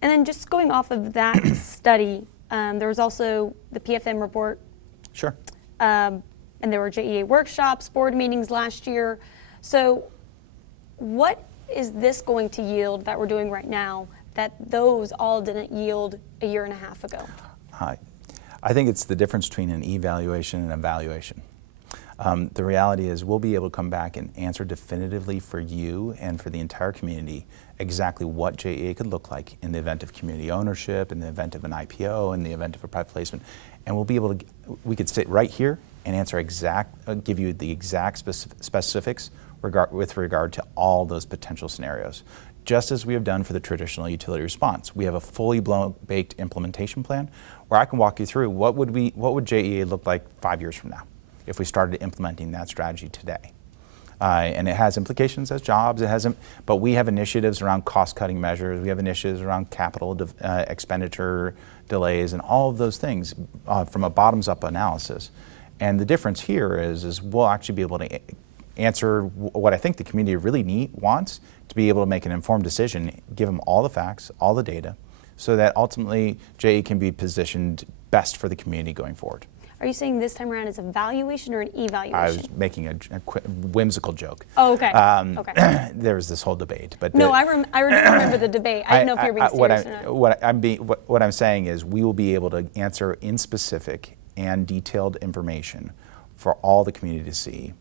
And then just going off of that study, there was also the PFM report. Sure. And there were JEA workshops, board meetings last year. So what is this going to yield that we're doing right now that those all didn't yield a year and a half ago? I think it's the difference between an evaluation and evaluation. The reality is we'll be able to come back and answer definitively for you and for the entire community exactly what JEA could look like in the event of community ownership, in the event of an IPO, in the event of a private placement. And we'll be able to, we could sit right here and answer give you the exact specifics with regard to all those potential scenarios. Just as we have done for the traditional utility response. We have a fully baked implementation plan where I can walk you through what would JEA look like 5 years from now if we started implementing that strategy today. And it has implications as jobs, but we have initiatives around cost-cutting measures, we have initiatives around capital expenditure delays, and all of those things from a bottoms-up analysis. And the difference here is we'll actually be able to answer what I think the community really wants, to be able to make an informed decision, give them all the facts, all the data, so that ultimately JEA can be positioned best for the community going forward. Are you saying this time around is a valuation or an evaluation? I was making a whimsical joke. Oh, okay. Okay. There was this whole debate, but no, I remember the debate. I didn't know if you were being serious or not. What I'm saying is we will be able to answer in specific and detailed information for all the community to see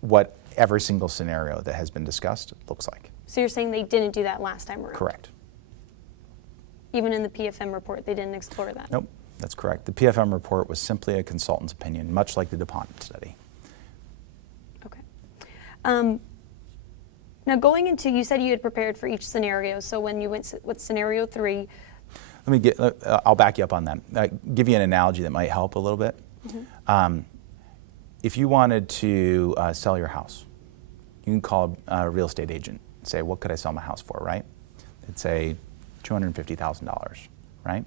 what every single scenario that has been discussed looks like. So you're saying they didn't do that last time around? Correct. Even in the PFM report, they didn't explore that? Nope. That's correct. The PFM report was simply a consultant's opinion, much like the DuPont study. Okay. Now going into, you said you had prepared for each scenario, so when you went with scenario 3. I'll back you up on that. Give you an analogy that might help a little bit. Mm-hmm. If you wanted to sell your house, you can call a real estate agent and say, what could I sell my house for, right? They'd say $250,000, right?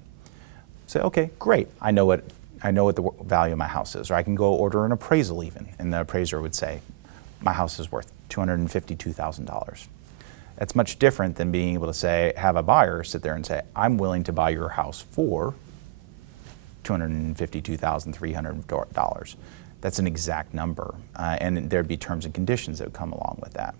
Say, okay, great. I know what the value of my house is. Or I can go order an appraisal even, and the appraiser would say, my house is worth $252,000. That's much different than being able to say, have a buyer sit there and say, I'm willing to buy your house for $252,300. That's an exact number, and there'd be terms and conditions that would come along with that.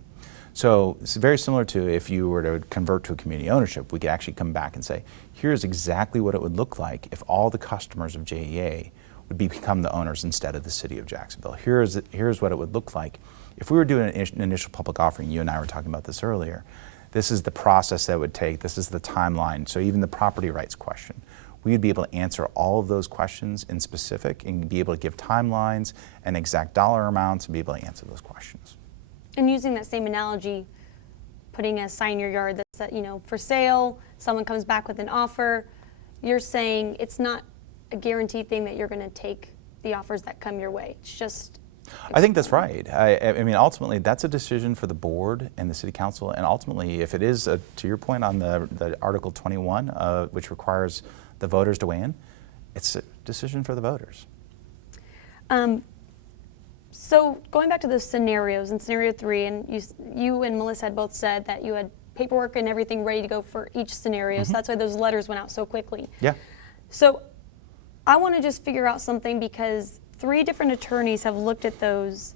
So it's very similar to if you were to convert to a community ownership, we could actually come back and say, here's exactly what it would look like if all the customers of JEA would become the owners instead of the city of Jacksonville. Here's what it would look like. If we were doing an initial public offering, you and I were talking about this earlier, this is the process that it would take, this is the timeline, so even the property rights question. We would be able to answer all of those questions in specific and be able to give timelines and exact dollar amounts and be able to answer those questions. And using that same analogy, putting a sign in your yard that's for sale, someone comes back with an offer, you're saying it's not a guaranteed thing that you're going to take the offers that come your way. It's just... I think that's right. I mean, ultimately, that's a decision for the board and the city council, and ultimately, if it is, to your point on the Article 21, which requires the voters to weigh in, it's a decision for the voters. So going back to those scenarios, in scenario 3, and you and Melissa had both said that you had paperwork and everything ready to go for each scenario, so that's why those letters went out so quickly. Yeah. So I want to just figure out something, because 3 different attorneys have looked at those,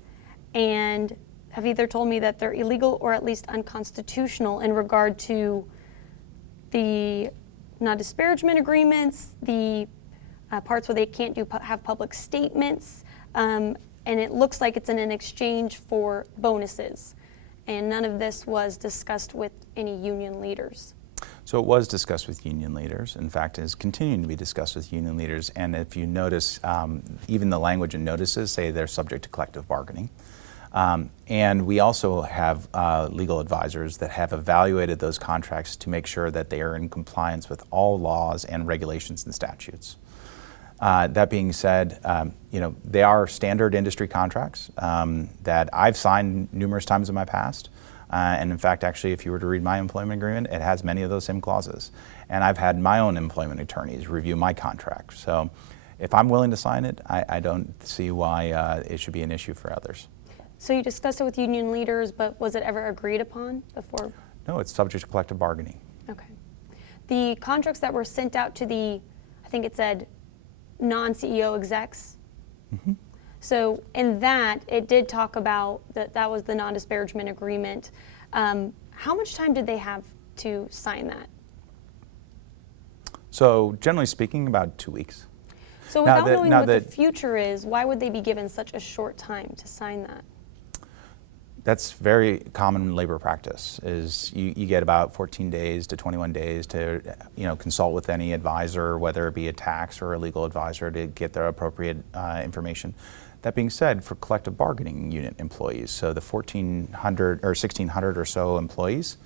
and have either told me that they're illegal or at least unconstitutional in regard to the non-disparagement agreements, the parts where they can't have public statements, and it looks like it's in an exchange for bonuses. And none of this was discussed with any union leaders. So it was discussed with union leaders. In fact, it is continuing to be discussed with union leaders. And if you notice, even the language and notices say they're subject to collective bargaining. And we also have legal advisors that have evaluated those contracts to make sure that they are in compliance with all laws and regulations and statutes. That being said, they are standard industry contracts that I've signed numerous times in my past. And in fact, actually, if you were to read my employment agreement, it has many of those same clauses. And I've had my own employment attorneys review my contract. So if I'm willing to sign it, I don't see why it should be an issue for others. So you discussed it with union leaders, but was it ever agreed upon before? No, it's subject to collective bargaining. Okay. The contracts that were sent out to the, I think it said, non-CEO execs. Mm-hmm. So in that, it did talk about that was the non-disparagement agreement. How much time did they have to sign that? So generally speaking, about 2 weeks. So without knowing what the future is, why would they be given such a short time to sign that? That's very common labor practice. Is you get about 14 days to 21 days to consult with any advisor, whether it be a tax or a legal advisor, to get their appropriate information. That being said, for collective bargaining unit employees, so the 1,400 or 1,600 or so employees,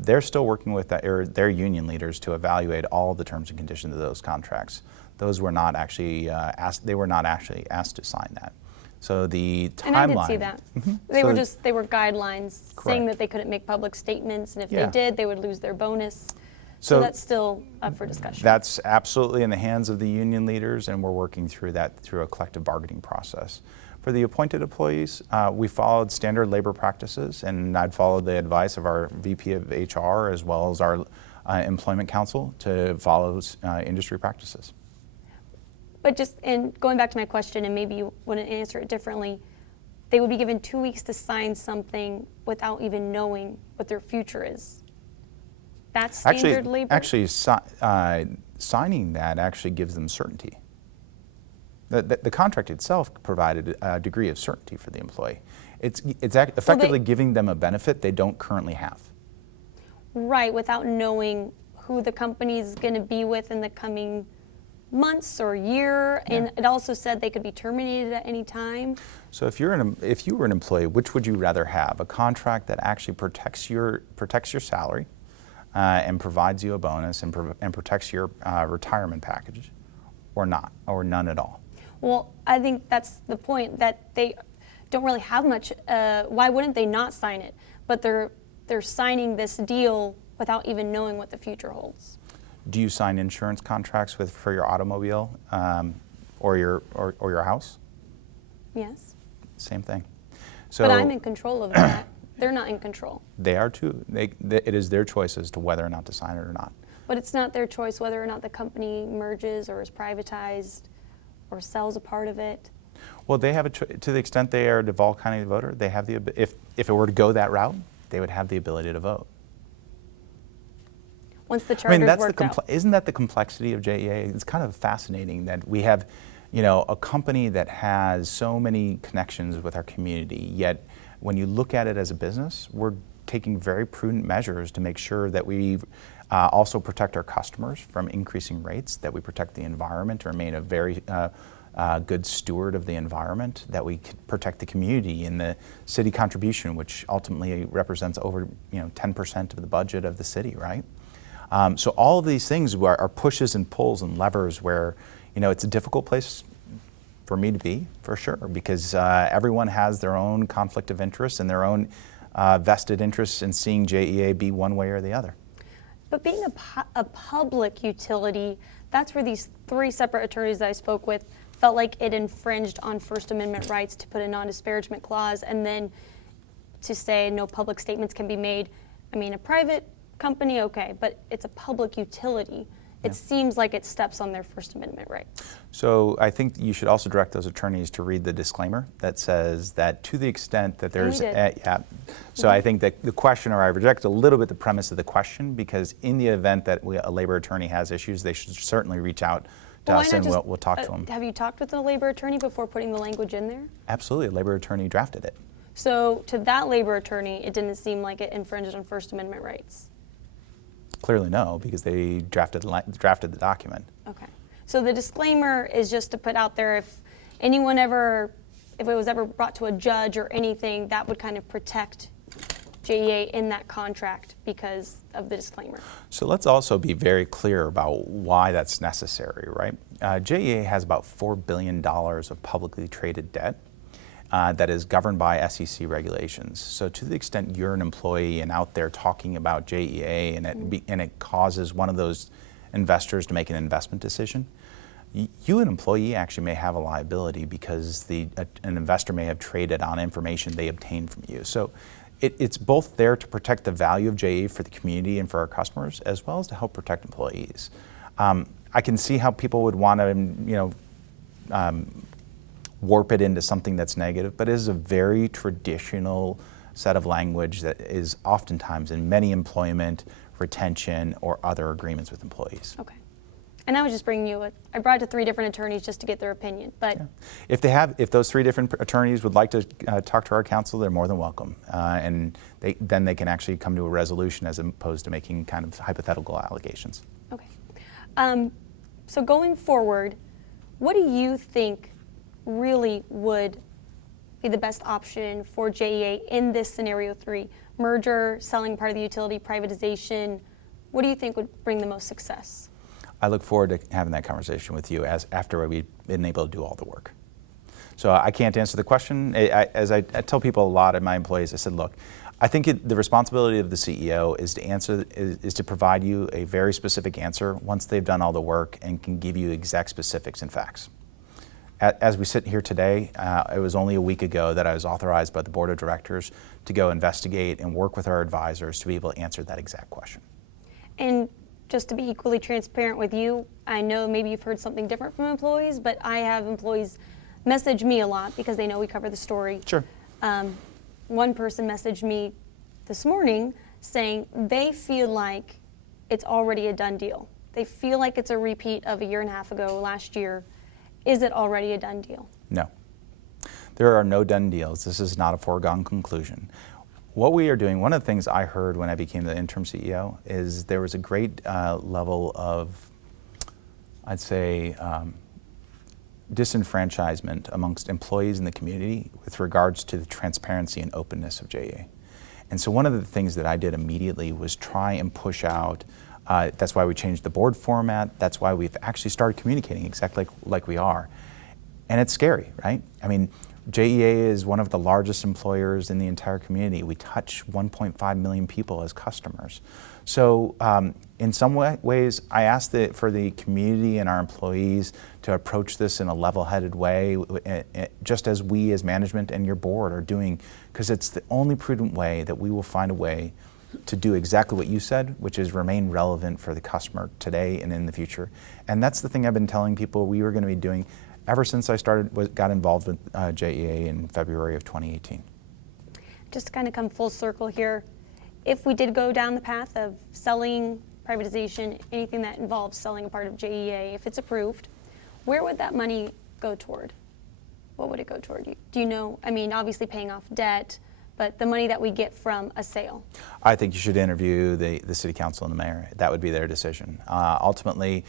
they're still working with their union leaders to evaluate all the terms and conditions of those contracts. Those were not actually asked. They were not actually asked to sign that. So the timeline. And I did see that. Mm-hmm. They were guidelines saying that they couldn't make public statements, and if they did, they would lose their bonus. So that's still up for discussion. That's absolutely in the hands of the union leaders, and we're working through that through a collective bargaining process. For the appointed employees, we followed standard labor practices, and I'd followed the advice of our VP of HR as well as our employment counsel to follow industry practices. But just in going back to my question, and maybe you wouldn't answer it differently, they would be given 2 weeks to sign something without even knowing what their future is. That's standard labor? Actually, signing that actually gives them certainty. The contract itself provided a degree of certainty for the employee. It's effectively giving them a benefit they don't currently have. Right, without knowing who the company is going to be with in the coming months or year, and it also said they could be terminated at any time. So if you were an employee, which would you rather have? A contract that actually protects your salary and provides you a bonus and protects your retirement package, or not, or none at all? Well, I think that's the point, that they don't really have much. Why wouldn't they not sign it? But they're signing this deal without even knowing what the future holds. Do you sign insurance contracts for your automobile or your house? Yes. Same thing. So, but I'm in control of that. They're not in control. They are too. It is their choice as to whether or not to sign it or not. But it's not their choice whether or not the company merges or is privatized or sells a part of it. Well, they have to the extent they are a Duval County voter, they have if it were to go that route, they would have the ability to vote. Once the charter's worked out. Isn't that the complexity of JEA? It's kind of fascinating that we have, a company that has so many connections with our community, yet when you look at it as a business, we're taking very prudent measures to make sure that we also protect our customers from increasing rates, that we protect the environment, remain a very good steward of the environment, that we protect the community and the city contribution, which ultimately represents over 10% of the budget of the city, right? So all of these things are pushes and pulls and levers where, it's a difficult place for me to be, for sure, because everyone has their own conflict of interest and their own vested interests in seeing JEA be one way or the other. But being a public utility, that's where these 3 separate attorneys that I spoke with felt like it infringed on First Amendment rights to put a non-disparagement clause and then to say no public statements can be made. I mean, a private company, okay, but it's a public utility. it seems like it steps on their First Amendment rights. So I think you should also direct those attorneys to read the disclaimer that says that to the extent that there's, So I think that the questioner, I reject a little bit the premise of the question, because in the event that a labor attorney has issues, they should certainly reach out to us and we'll talk to them. Have you talked with a labor attorney before putting the language in there? Absolutely, a labor attorney drafted it. So to that labor attorney, it didn't seem like it infringed on First Amendment rights? Clearly no, because they drafted the document. Okay. So the disclaimer is just to put out there if anyone ever, if it was ever brought to a judge or anything, that would kind of protect JEA in that contract because of the disclaimer. So let's also be very clear about why that's necessary, right? JEA has about $4 billion of publicly traded debt that is governed by SEC regulations. So to the extent you're an employee and out there talking about JEA and it causes one of those investors to make an investment decision, you, an employee, actually may have a liability because an investor may have traded on information they obtained from you. So it's both there to protect the value of JEA for the community and for our customers, as well as to help protect employees. I can see how people would want to, warp it into something that's negative, but it is a very traditional set of language that is oftentimes in many employment, retention, or other agreements with employees. Okay. And I was just bringing you I brought it to 3 different attorneys just to get their opinion, but. Yeah. If those 3 different attorneys would like to talk to our counsel, they're more than welcome. And then they can actually come to a resolution as opposed to making kind of hypothetical allegations. Okay. So going forward, what do you think really would be the best option for JEA in this scenario 3? Merger, selling part of the utility, privatization. What do you think would bring the most success? I look forward to having that conversation with you after we've been able to do all the work. So I can't answer the question. As I tell people a lot of my employees, I said, look, I think the responsibility of the CEO is to provide you a very specific answer once they've done all the work and can give you exact specifics and facts. As we sit here today, it was only a week ago that I was authorized by the board of directors to go investigate and work with our advisors to be able to answer that exact question. And just to be equally transparent with you, I know maybe you've heard something different from employees, but I have employees message me a lot because they know we cover the story. Sure. One person messaged me this morning saying they feel like it's already a done deal. They feel like it's a repeat of a year and a half ago, last year. Is it already a done deal? No. There are no done deals. This is not a foregone conclusion. What we are doing, one of the things I heard when I became the interim CEO is there was a great level of, I'd say, disenfranchisement amongst employees in the community with regards to the transparency and openness of JEA. And so one of the things that I did immediately was try and push out. That's why we changed the board format. That's why we've actually started communicating exactly like we are. And it's scary, right? I mean, JEA is one of the largest employers in the entire community. We touch 1.5 million people as customers. So in some ways, I ask for the community and our employees to approach this in a level-headed way, just as we as management and your board are doing, because it's the only prudent way that we will find a way to do exactly what you said, which is remain relevant for the customer today and in the future. And that's the thing I've been telling people we were going to be doing ever since I got involved with JEA in February of 2018. Just to kind of come full circle here, if we did go down the path of selling, privatization, anything that involves selling a part of JEA, if it's approved, where would that money go toward? What would it go toward? Do you know? I mean, obviously paying off debt, but the money that we get from a sale. I think you should interview the city council and the mayor. That would be their decision. Ultimately,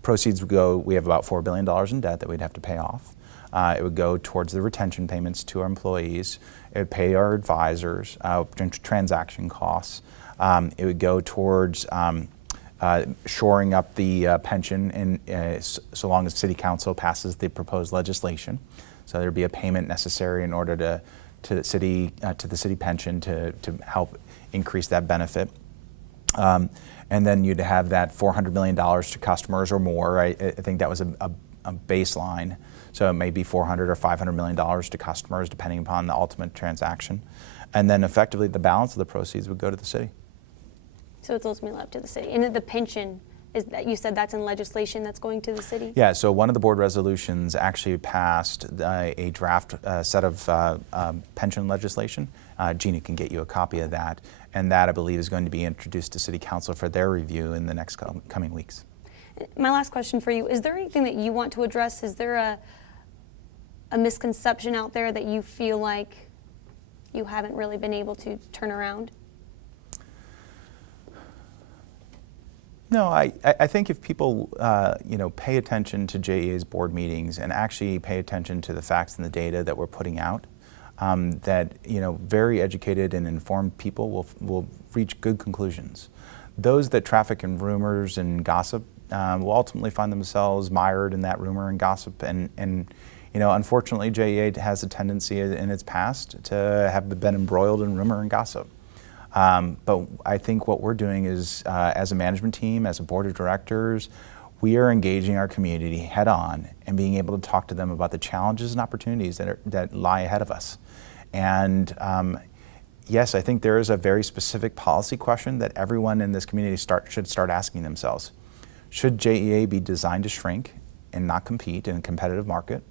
proceeds would go, we have about $4 billion in debt that we'd have to pay off. It would go towards the retention payments to our employees. It would pay our advisors, transaction costs. It would go towards shoring up the pension, and so long as city council passes the proposed legislation. So there'd be a payment necessary in order to the city pension to help increase that benefit. And then you'd have that $400 million to customers or more. I think that was a baseline. So it may be $400 or $500 million to customers, depending upon the ultimate transaction. And then effectively the balance of the proceeds would go to the city. So it's ultimately up to the city. And the pension, is that you said that's in legislation that's going to the city? Yeah, so one of the board resolutions actually passed a draft set of pension legislation. Gina can get you a copy of that, and that I believe is going to be introduced to City Council for their review in the next coming weeks. My last question for you, is there anything that you want to address? Is there a misconception out there that you feel like you haven't really been able to turn around? No, I think if people pay attention to JEA's board meetings and actually pay attention to the facts and the data that we're putting out, that very educated and informed people will reach good conclusions. Those that traffic in rumors and gossip will ultimately find themselves mired in that rumor and gossip, and unfortunately JEA has a tendency in its past to have been embroiled in rumor and gossip. But I think what we're doing is, as a management team, as a board of directors, we are engaging our community head on and being able to talk to them about the challenges and opportunities that lie ahead of us. And yes, I think there is a very specific policy question that everyone in this community should start asking themselves. Should JEA be designed to shrink and not compete in a competitive market,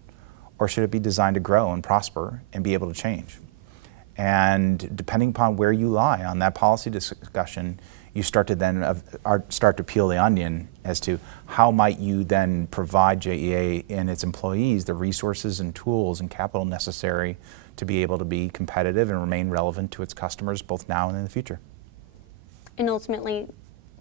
or should it be designed to grow and prosper and be able to change? And depending upon where you lie on that policy discussion, you start to then start to peel the onion as to how might you then provide JEA and its employees the resources and tools and capital necessary to be able to be competitive and remain relevant to its customers both now and in the future. And ultimately,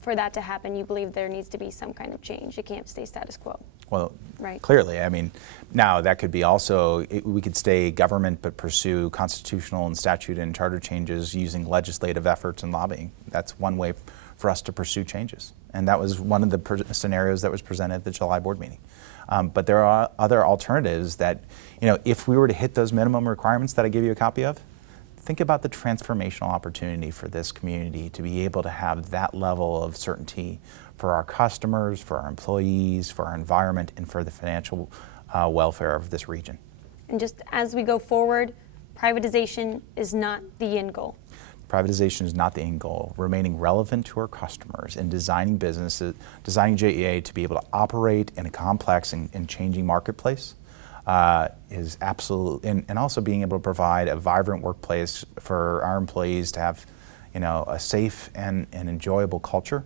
for that to happen, you believe there needs to be some kind of change. It can't stay status quo. Well, right. Clearly. I mean, now that could be also, we could stay government but pursue constitutional and statute and charter changes using legislative efforts and lobbying. That's one way for us to pursue changes. And that was one of the scenarios that was presented at the July board meeting. But there are other alternatives that, if we were to hit those minimum requirements that I gave you a copy of, think about the transformational opportunity for this community to be able to have that level of certainty for our customers, for our employees, for our environment, and for the financial welfare of this region. And just as we go forward, privatization is not the end goal. Privatization is not the end goal. Remaining relevant to our customers and designing businesses, designing JEA to be able to operate in a complex and changing marketplace is absolute, and also being able to provide a vibrant workplace for our employees to have, a safe and enjoyable culture.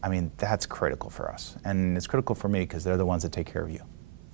I mean, that's critical for us, and it's critical for me because they're the ones that take care of you.